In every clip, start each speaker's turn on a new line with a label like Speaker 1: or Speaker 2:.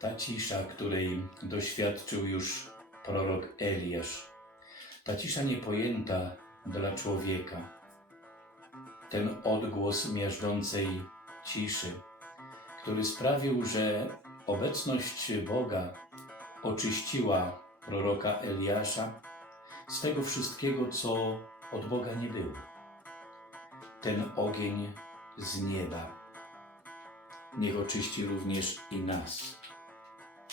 Speaker 1: Ta cisza, której doświadczył już prorok Eliasz, ta cisza niepojęta dla człowieka, ten odgłos miażdżącej ciszy, który sprawił, że obecność Boga oczyściła proroka Eliasza z tego wszystkiego, co od Boga nie było. Ten ogień z nieba. Niech oczyści również i nas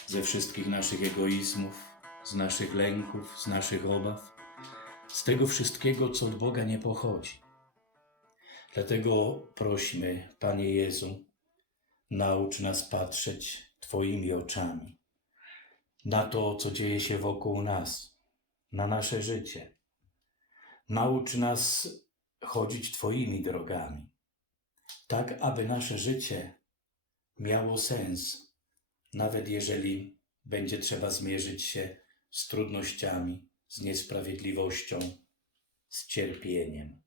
Speaker 1: ze wszystkich naszych egoizmów, z naszych lęków, z naszych obaw, z tego wszystkiego, co od Boga nie pochodzi. Dlatego prośmy, Panie Jezu, naucz nas patrzeć Twoimi oczami na to, co dzieje się wokół nas, na nasze życie. Naucz nas chodzić Twoimi drogami, tak aby nasze życie miało sens, nawet jeżeli będzie trzeba zmierzyć się z trudnościami, z niesprawiedliwością, z cierpieniem.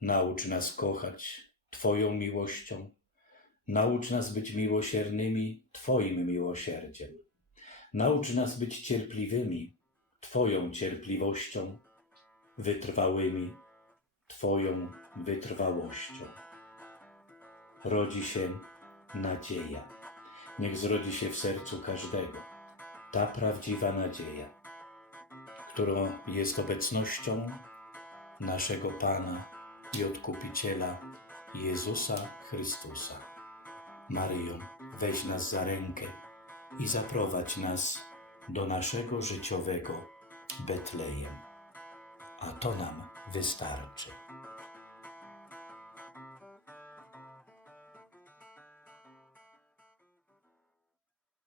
Speaker 1: Naucz nas kochać Twoją miłością, naucz nas być miłosiernymi Twoim miłosierdziem. Naucz nas być cierpliwymi Twoją cierpliwością, wytrwałymi Twoją wytrwałością. Rodzi się nadzieja. Niech zrodzi się w sercu każdego ta prawdziwa nadzieja, którą jest obecnością naszego Pana i Odkupiciela Jezusa Chrystusa. Maryjo, weź nas za rękę i zaprowadź nas do naszego życiowego Betlejem. A to nam wystarczy.